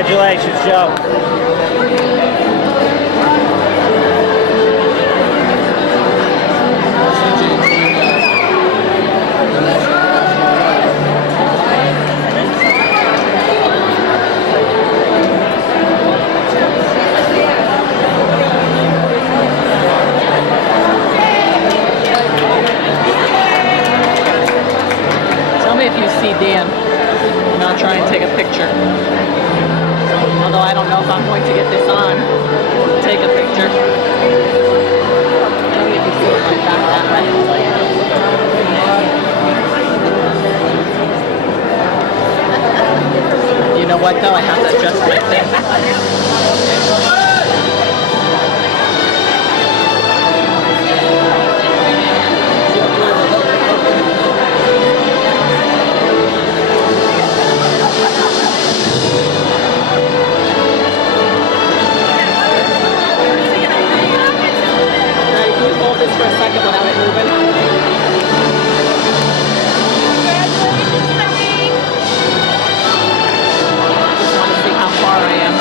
Congratulations, Joe. Tell me if you see Dan, and I'll try and take a picture. Although I don't know if I'm going to get this on. Take a picture. Tell me if you see it like that way. You know what though? I have to adjust my thing. Can you hold this for a second without it moving? Just want to see how far I am.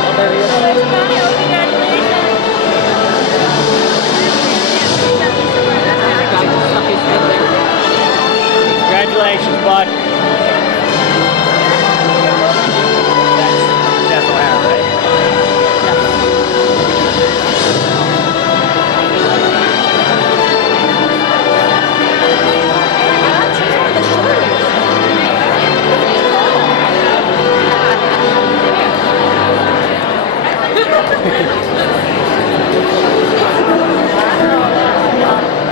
Oh, there he is. Guy just stuck his head there. Congratulations, bud. That's definitely all right.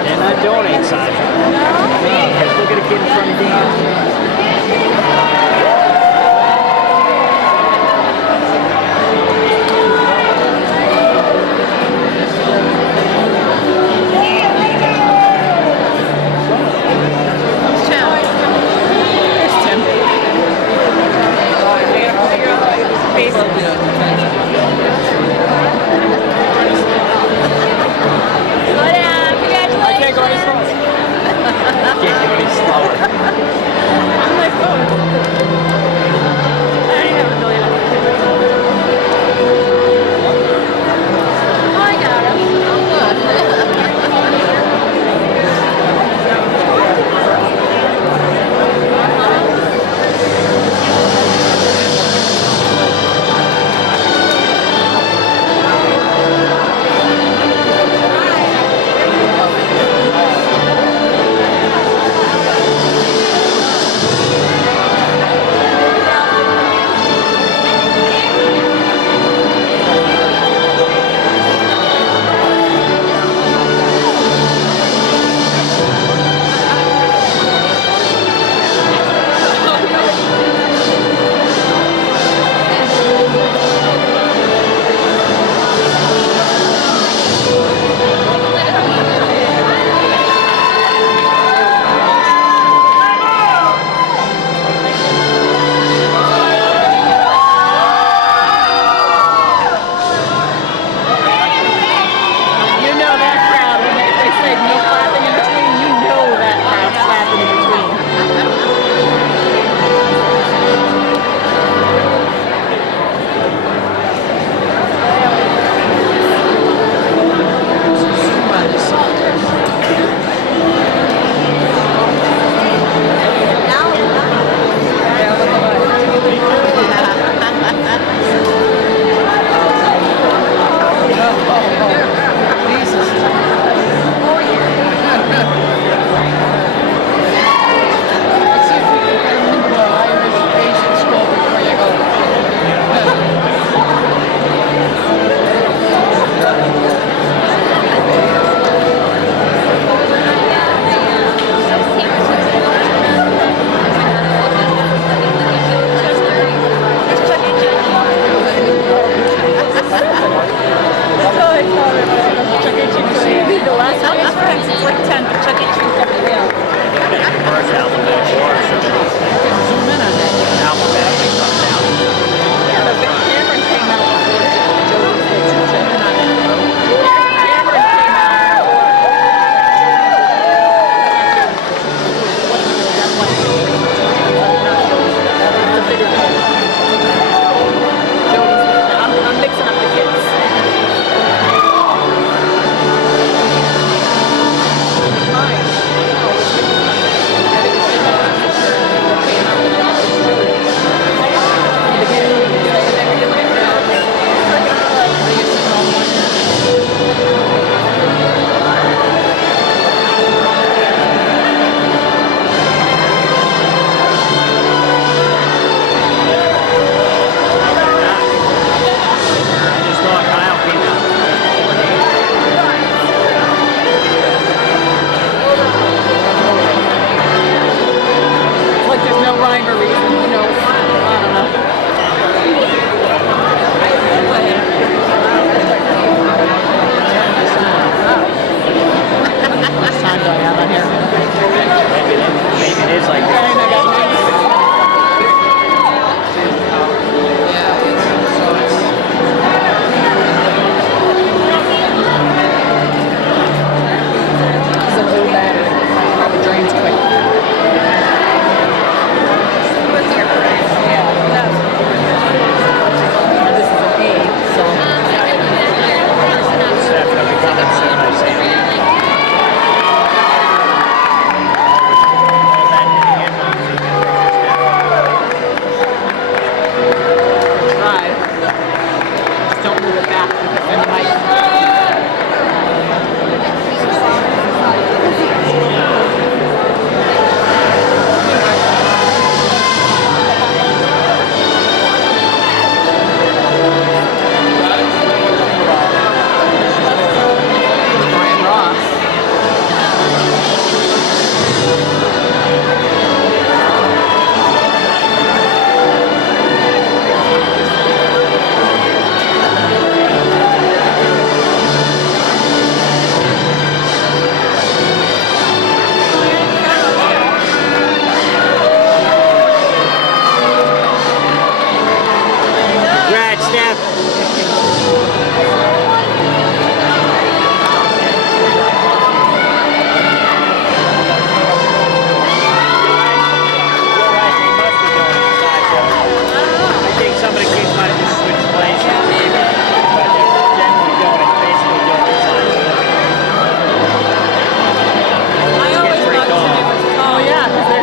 And I donate, Sasha. No, because look at a kid in front of Dan. There's Tim. I can't go any slower.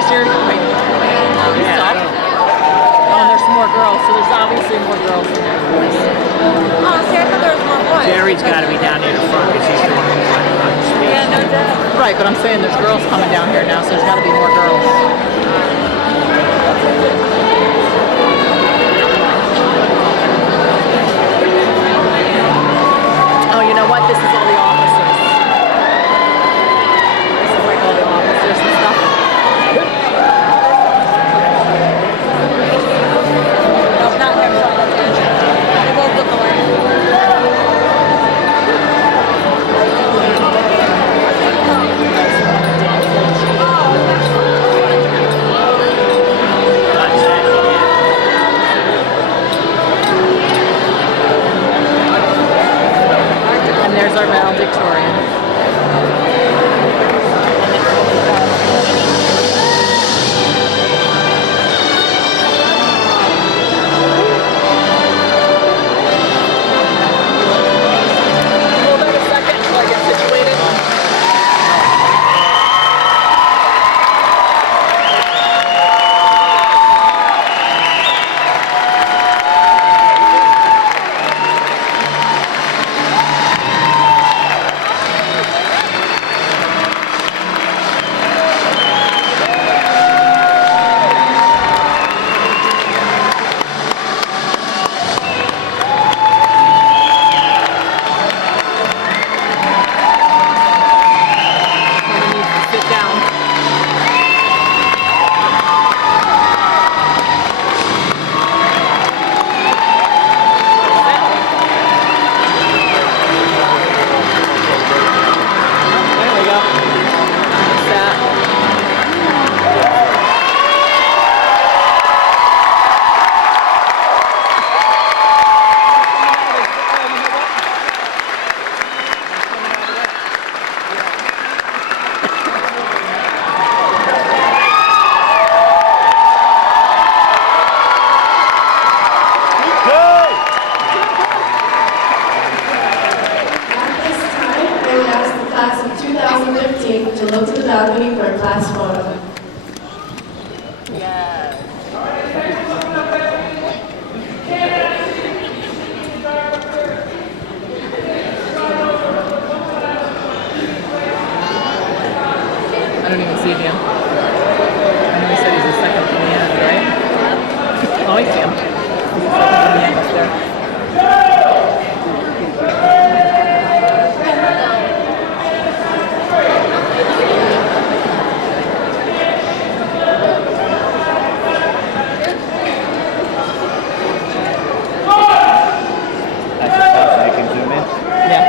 next year? Wait. Yeah, I Stop. don't know. Oh, and there's some more girls, so there's obviously more girls in there. Oh, see, I thought there was more boys. Jerry's got to be down near the front because he's the one who's on the speech. Yeah, no doubt. Right, but I'm saying there's girls coming down here now, so there's got to be more girls. Oh, you know what? This is all the officers. This is like all the officers and stuff. No, not never saw that tangent. They both look alike. That's it, yeah. And there's our valedictorian. Hold on a second until I get situated. Someone needs to sit down. There we go. Like that. At this time, I would ask the class of 2015 to look to the balcony for a class photo. I don't even see him. I know he said he's the second from the end, right? Oh, I see him. He's the second from the end up there. That's the stuff you can zoom in. Yeah.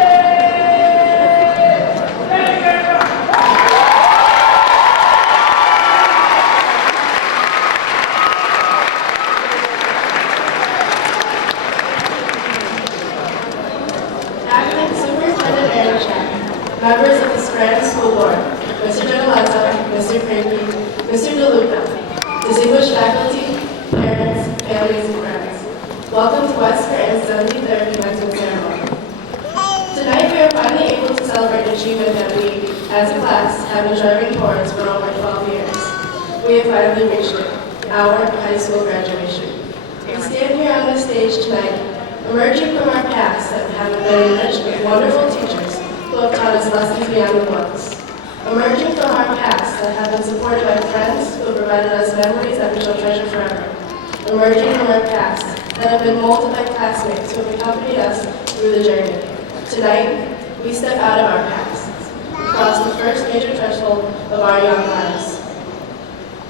Acting Superintendent Aaron, members of the Scranton School Board, Mr. Gentilezza, Mr. Cranky, Mr. DeLuca, distinguished faculty, parents, families, and friends. Welcome to West Scranton's 73rd commencement ceremony. Tonight we are finally able to celebrate an achievement that we, as a class, have been driving towards for over 12 years. We have finally reached it, our high school graduation. We stand here on this stage tonight, emerging from our past that have been enriched with wonderful teachers who have taught us lessons beyond the books. Emerging from our past that have been supported by friends who have provided us memories that we shall treasure forever. Emerging from our past that have been molded by classmates who have accompanied us through the journey. Tonight, we step out of our past, across the first major threshold of our young lives.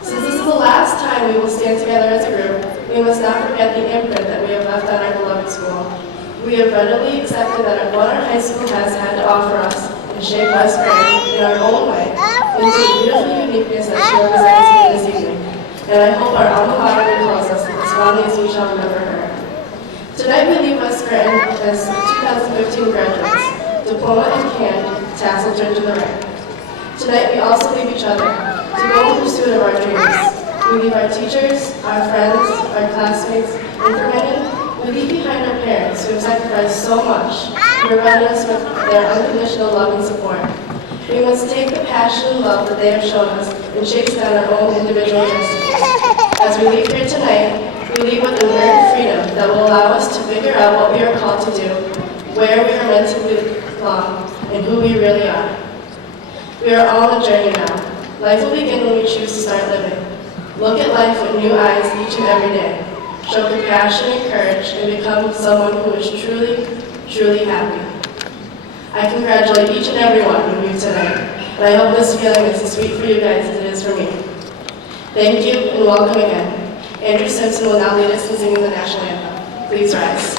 Since this is the last time we will stand together as a group, we must not forget the imprint that we have left on our beloved school. We have readily accepted that what our high school has had to offer us and shape West Scranton in our own way into the beautiful uniqueness that she represents here this evening. And I hope our alma mater recalls us as fondly as we shall remember her. Tonight we leave West Scranton as 2015 graduates, diploma in hand, tassel turned to the right. Tonight we also leave each other to go in pursuit of our dreams. We leave our teachers, our friends, our classmates, and for many, we leave behind our parents who have sacrificed so much to provide us with their unconditional love and support. We must take the passion and love that they have shown us and chase down our own individual destinies. As we leave here tonight, we leave with an earned freedom that will allow us to figure out what we are called to do, where we are meant to belong, and who we really are. We are all on a journey now. Life will begin when we choose to start living. Look at life with new eyes each and every day. Show compassion and courage and become someone who is truly, truly happy. I congratulate each and every one of you tonight, and I hope this feeling is as sweet for you guys as it is for me. Thank you and welcome again. Andrew Simpson will now lead us in singing the national anthem. Please rise.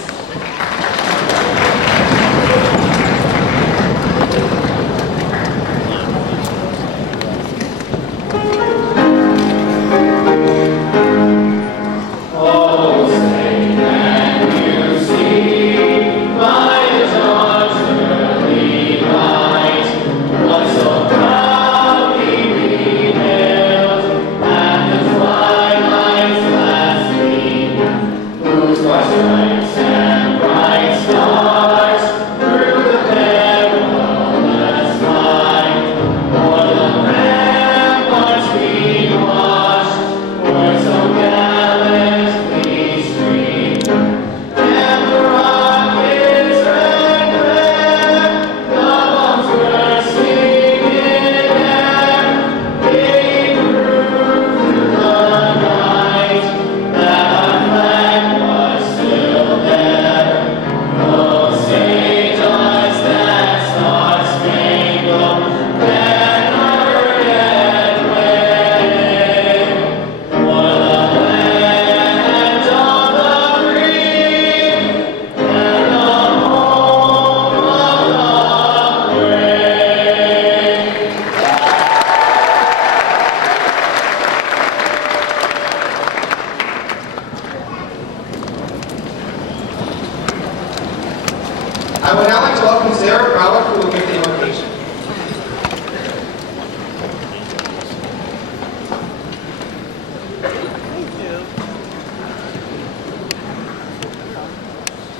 I would now like to welcome Sarah Broward, who will give the invocation.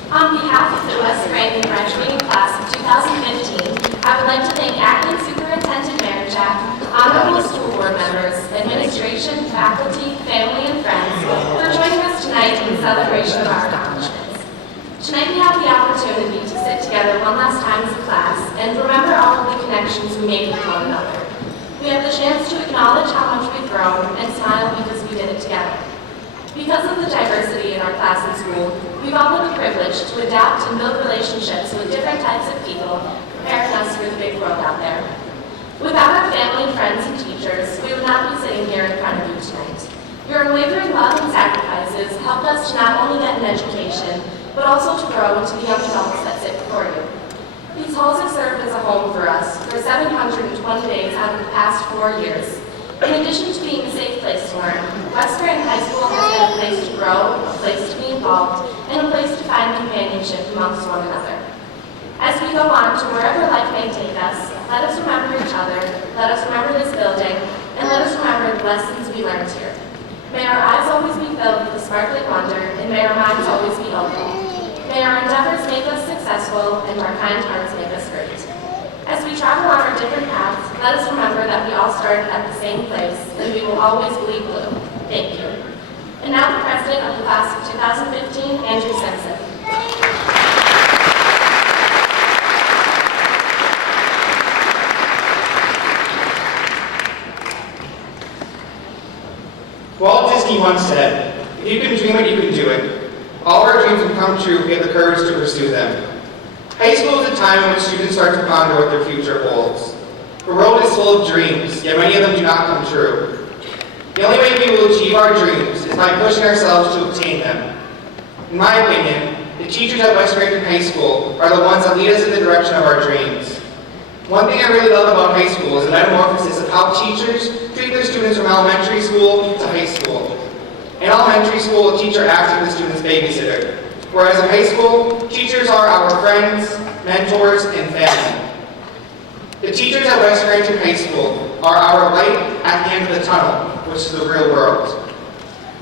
On behalf of the West Scranton graduating class of 2015, I would like to thank Acting Superintendent Mary Jack, honorable school board members, administration, faculty, family, and friends for joining us tonight in celebration of our accomplishments. Tonight we have the opportunity to sit together one last time as a class and remember all of the connections we made with one another. We have the chance to acknowledge how much we've grown and smile because we did it together. Because of the diversity in our class and school, we've all had the privilege to adapt and build relationships with different types of people, preparing us for the big world out there. Without our family, friends, and teachers, we would not be sitting here in front of you tonight. Your unwavering love and sacrifices helped us to not only get an education, but also to grow into the young adults that sit before you. These halls have served as a home for us for 720 days out of the past 4 years. In addition to being a safe place to learn, West Scranton High School has been a place to grow, a place to be involved, and a place to find companionship amongst one another. As we go on to wherever life may take us, let us remember each other, let us remember this building, and let us remember the lessons we learned here. May our eyes always be filled with a sparkling wonder, and may our minds always be open. May our endeavors make us successful, and our kind hearts make us great. As we travel on our different paths, let us remember that we all started at the same place, and we will always bleed blue. Thank you. And now the president of the class of 2015, Andrew Simpson. Walt Disney once said, "If you can dream it, you can do it." All our dreams will come true if we have the courage to pursue them. High school is a time in which students start to ponder what their future holds. The world is full of dreams, yet many of them do not come true. The only way we will achieve our dreams is by pushing ourselves to obtain them. In my opinion, the teachers at West Scranton High School are the ones that lead us in the direction of our dreams. One thing I really love about high school is the metamorphosis of how teachers treat their students from elementary school to high school. In elementary school, a teacher acts as the student's babysitter, whereas in high school, teachers are our friends, mentors, and family. The teachers at West Scranton High School are our light at the end of the tunnel, which is the real world.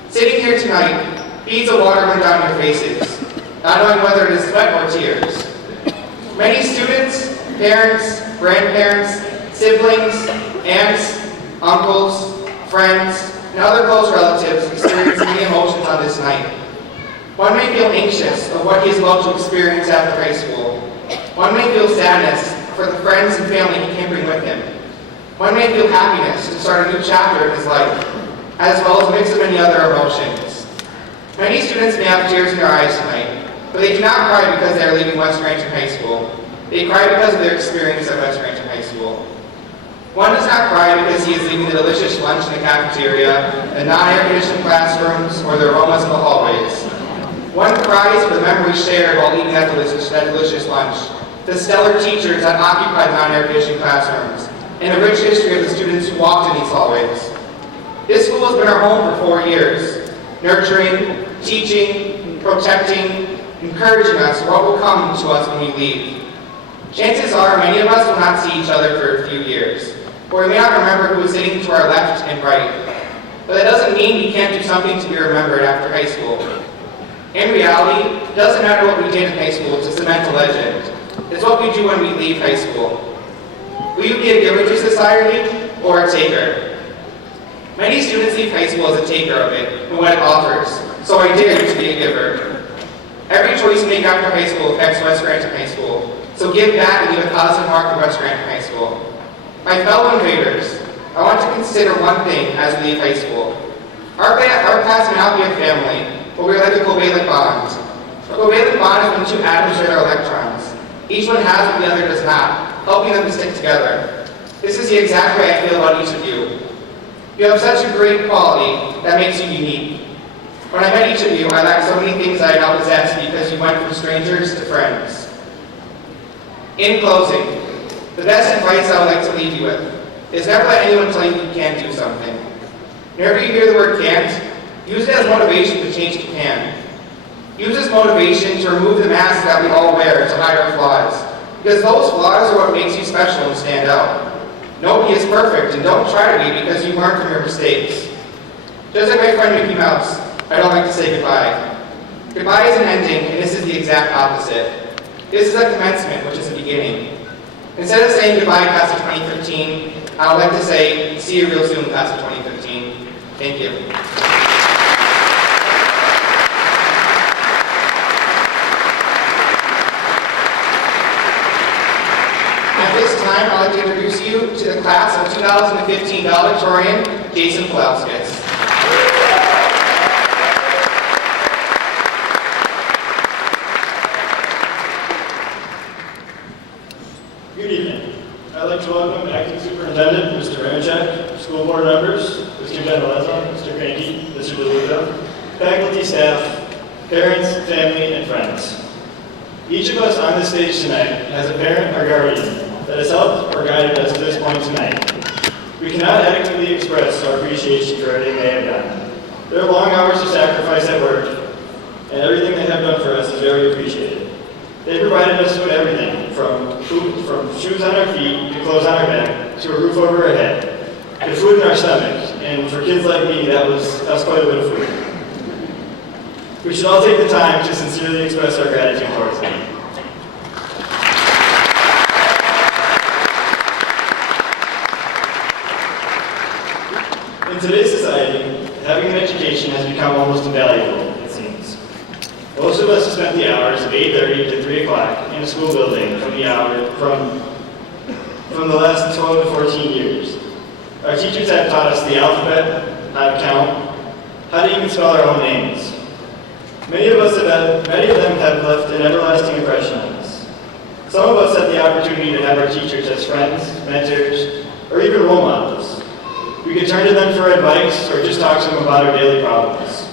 Sitting here tonight, beads of water run down your faces, not knowing whether it is sweat or tears. Many students, parents, grandparents, siblings, aunts, uncles, friends, and other close relatives experience many emotions on this night. One may feel anxious of what he is about to experience after high school. One may feel sadness for the friends and family he can't bring with him. One may feel happiness to start a new chapter in his life, as well as a mix of many other emotions. Many students may have tears in their eyes tonight, but they do not cry because they are leaving West Scranton High School. They cry because of their experience at West Scranton High School. One does not cry because he is leaving the delicious lunch in the cafeteria, the non-air-conditioned classrooms, or the aromas of the hallways. One cries for the memories shared while eating that delicious lunch, the stellar teachers that occupied non-air-conditioned classrooms, and the rich history of the students who walked in these hallways. This school has been our home for 4 years, nurturing, teaching, protecting, encouraging us for what will come to us when we leave. Chances are many of us will not see each other for a few years, or we may not remember who is sitting to our left and right. But that doesn't mean we can't do something to be remembered after high school. In reality, it doesn't matter what we did in high school to cement a legend. It's what we do when we leave high school. Will you be a giver to society or a taker? Many students leave high school as a taker of it and what it offers, so I dare you to be a giver. Every choice you make after high school affects West Scranton High School, so give back and leave a positive mark in West Scranton High School. My fellow invaders, I want to consider one thing as we leave high school. Our class may not be a family, but we are like a covalent bond. A covalent bond is when two atoms share their electrons. Each one has what the other does not, helping them to stick together. This is the exact way I feel about each of you. You have such a great quality that makes you unique. When I met each of you, I lacked so many things I now possess because you went from strangers to friends. In closing, the best advice I would like to leave you with is never let anyone tell you you can't do something. Whenever you hear the word can't, use it as motivation to change the can. Use this motivation to remove the masks that we all wear to hide our flaws, because those flaws are what makes you special and stand out. Nobody is perfect, and don't try to be because you learn from your mistakes. Just like my friend Mickey Mouse, I don't like to say goodbye. Goodbye is an ending, and this is the exact opposite. This is a commencement, which is a beginning. Instead of saying goodbye, class of 2015, I would like to say, see you real soon, class of 2015. Thank you. At this time, I'd like to introduce you to the class of 2015 valedictorian, Jason Pulauskas. Good evening. I'd like to welcome Acting Superintendent, Mr. Ramchak, school board members, Mr. Gentilezza, Mr. Cranky, Mr. DeLuca, faculty, staff, parents, family, and friends. Each of us on this stage tonight has a parent or guardian that has helped or guided us to this point tonight. We cannot adequately express our appreciation for everything they have done. Their long hours of sacrifice at work and everything they have done for us is very appreciated. They provided us with everything from shoes on our feet to clothes on our back to a roof over our head to food in our stomach. And for kids like me, that was quite a bit of food. We should all take the time to sincerely express our gratitude towards them. In today's society, having an education has become almost invaluable, it seems. Most of us have spent the hours of 8:30 to 3 o'clock in a school building from the last 12 to 14 years. Our teachers have taught us the alphabet, how to count, how to even spell our own names. Many of them have left an everlasting impression on us. Some of us had the opportunity to have our teachers as friends, mentors, or even role models. We could turn to them for advice or just talk to them about our daily problems.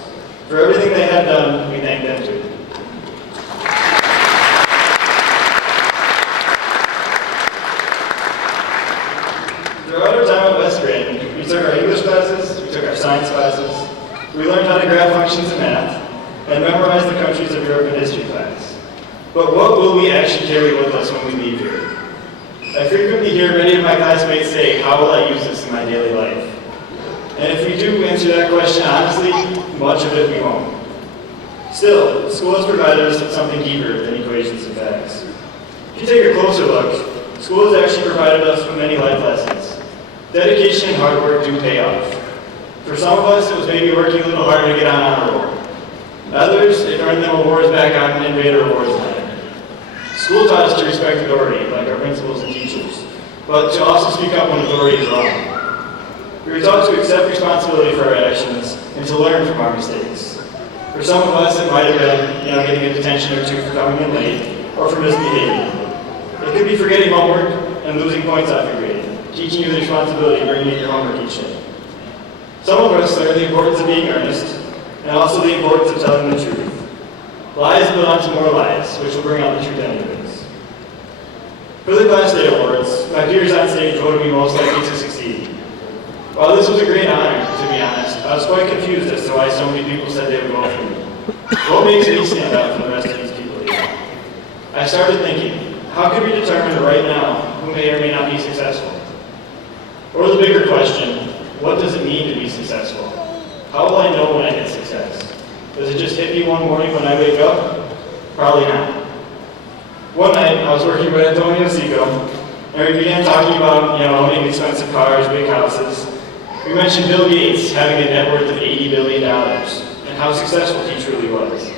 For everything they have done, we thank them too. Throughout our time at West Scranton, we took our English classes, we took our science classes, we learned how to graph functions in math, and memorized the countries of Europe in history class. But what will we actually carry with us when we leave here? I frequently hear many of my classmates say, how will I use this in my daily life? And if we do answer that question honestly, much of it we won't. Still, school has provided us with something deeper than equations and facts. If you take a closer look, school has actually provided us with many life lessons. Dedication and hard work do pay off. For some of us, it was maybe working a little harder to get on honor roll. Others, it earned them awards back on Invader Awards night. School taught us to respect authority, like our principals and teachers, but to also speak up when authority is wrong. We were taught to accept responsibility for our actions and to learn from our mistakes. For some of us, it might have been, getting a detention or two for coming in late, or for misbehaving. It could be forgetting homework and losing points off your grade, teaching you the responsibility of bringing in your homework each day. Some of us learn the importance of being earnest, and also the importance of telling the truth. Lies build onto more lies, which will bring out the truth anyways. For the Class Day Awards, my peers on stage voted me most likely to succeed. While this was a great honor, to be honest, I was quite confused as to why so many people said they would vote for me. What makes me stand out from the rest of these people here? I started thinking, how can we determine right now who may or may not be successful? Or the bigger question, what does it mean to be successful? How will I know when I hit success? Does it just hit me one morning when I wake up? Probably not. One night, I was working with Antonio Seco, and we began talking about, owning expensive cars, big houses. We mentioned Bill Gates having a net worth of $80 billion, and how successful he truly was.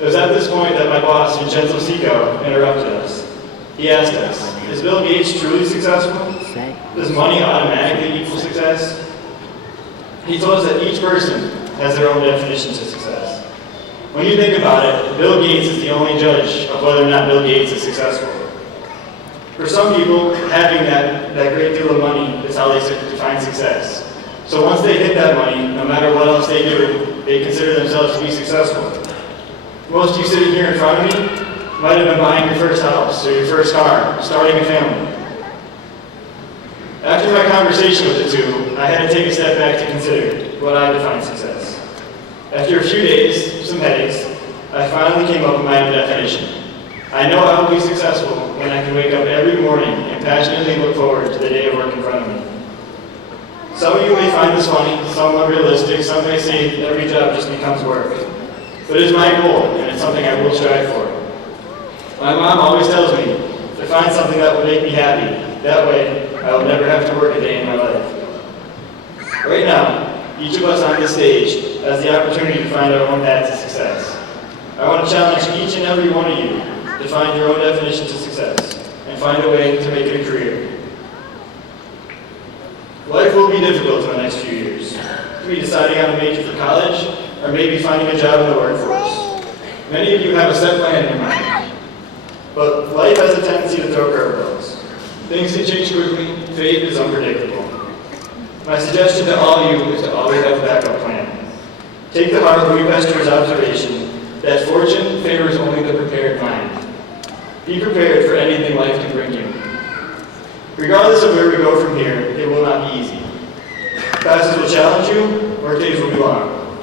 It was at this point that my boss, Vincenzo Seco, interrupted us. He asked us, is Bill Gates truly successful? Does money automatically equal success? He told us that each person has their own definition to success. When you think about it, Bill Gates is the only judge of whether or not Bill Gates is successful. For some people, having that great deal of money is how they define success. So once they hit that money, no matter what else they do, they consider themselves to be successful. Most of you sitting here in front of me might have been buying your first house or your first car, starting a family. After my conversation with the two, I had to take a step back to consider what I define success. After a few days, some headaches, I finally came up with my own definition. I know I will be successful when I can wake up every morning and passionately look forward to the day of work in front of me. Some of you may find this funny, some unrealistic, some may say every job just becomes work. But it is my goal, and it's something I will strive for. My mom always tells me to find something that will make me happy. That way, I will never have to work a day in my life. Right now, each of us on this stage has the opportunity to find our own path to success. I want to challenge each and every one of you to find your own definition to success and find a way to make it a career. Life will be difficult in the next few years. You'll be deciding on a major for college, or maybe finding a job in the workforce. Many of you have a set plan in your mind, but life has a tendency to throw curveballs. Things can change quickly, fate is unpredictable. My suggestion to all of you is to always have a backup plan. Take to heart Louis Pasteur's observation that fortune favors only the prepared mind. Be prepared for anything life can bring you. Regardless of where we go from here, it will not be easy. Classes will challenge you, workdays will be long.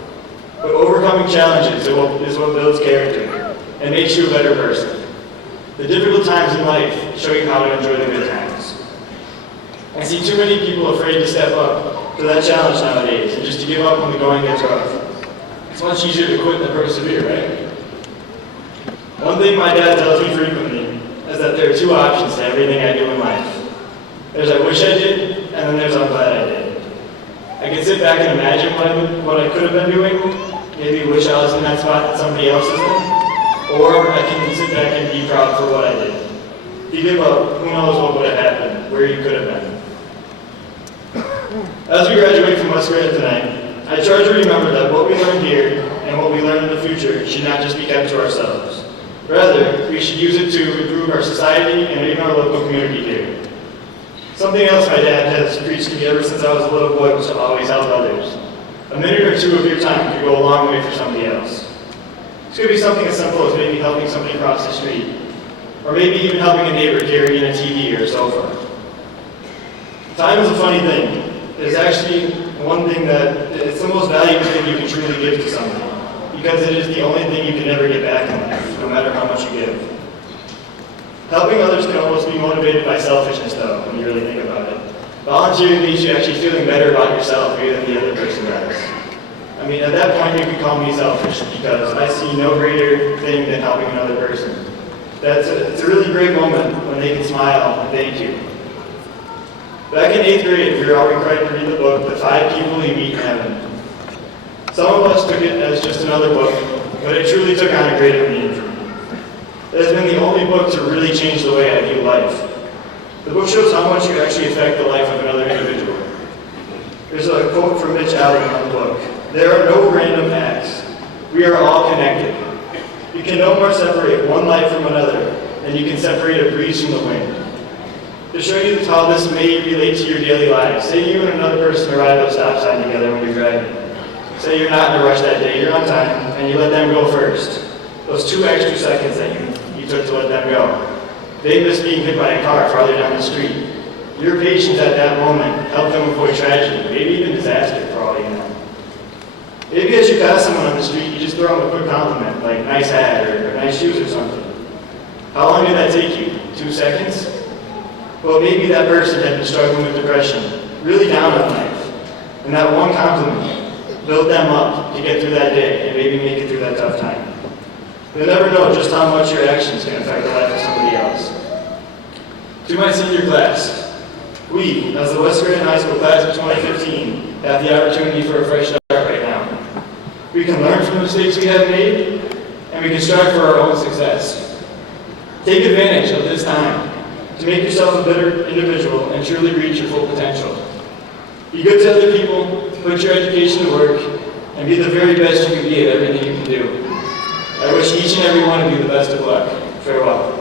But overcoming challenges is what builds character and makes you a better person. The difficult times in life show you how to enjoy the good times. I see too many people afraid to step up to that challenge nowadays and just to give up when the going gets rough. It's much easier to quit than persevere, right? One thing my dad tells me frequently is that there are two options to everything I do in life. There's I wish I did, and then there's I'm glad I did. I can sit back and imagine what I could have been doing, maybe wish I was in that spot that somebody else is in, or I can sit back and be proud for what I did. If you give up, who knows what would have happened, where you could have been. As we graduate from Scranton tonight, I try to remember that what we learned here and what we learn in the future should not just be kept to ourselves. Rather, we should use it to improve our society and even our local community here. Something else my dad has preached to me ever since I was a little boy was to always help others. A minute or two of your time could go a long way for somebody else. This could be something as simple as maybe helping somebody cross the street, or maybe even helping a neighbor carry in a TV or a sofa. Time is a funny thing. It's actually one thing that it's the most valuable thing you can truly give to somebody, because it is the only thing you can never get back in life, no matter how much you give. Helping others can almost be motivated by selfishness, though, when you really think about it. Volunteering leaves you actually feeling better about yourself maybe than the other person does. I mean, at that point, you can call me selfish, because I see no greater thing than helping another person. It's a really great moment when they can smile and thank you. Back in 8th grade, we were all required to read the book, The 5 People You Meet in Heaven. Some of us took it as just another book, but it truly took on a greater meaning for me. It has been the only book to really change the way I view life. The book shows how much you actually affect the life of another individual. There's a quote from Mitch Allen on the book. There are no random acts. We are all connected. You can no more separate one life from another than you can separate a breeze from the wind. To show you how this may relate to your daily lives, say you and another person arrive at a stop sign together when you're driving. Say you're not in a rush that day, you're on time, and you let them go first. Those 2 extra seconds that you took to let them go. They missed being hit by a car farther down the street. Your patience at that moment helped them avoid tragedy, maybe even disaster for all you know. Maybe as you pass someone on the street, you just throw them a quick compliment, like nice hat or nice shoes or something. How long did that take you? 2 seconds? Well, maybe that person had been struggling with depression, really down on life, and that one compliment built them up to get through that day and maybe make it through that tough time. You'll never know just how much your actions can affect the life of somebody else. To my senior class, we, as the West Scranton High School class of 2015, have the opportunity for a fresh start right now. We can learn from the mistakes we have made, and we can strive for our own success. Take advantage of this time to make yourself a better individual and truly reach your full potential. Be good to other people, put your education to work, and be the very best you can be at everything you can do. I wish each and every one of you the best of luck. Farewell.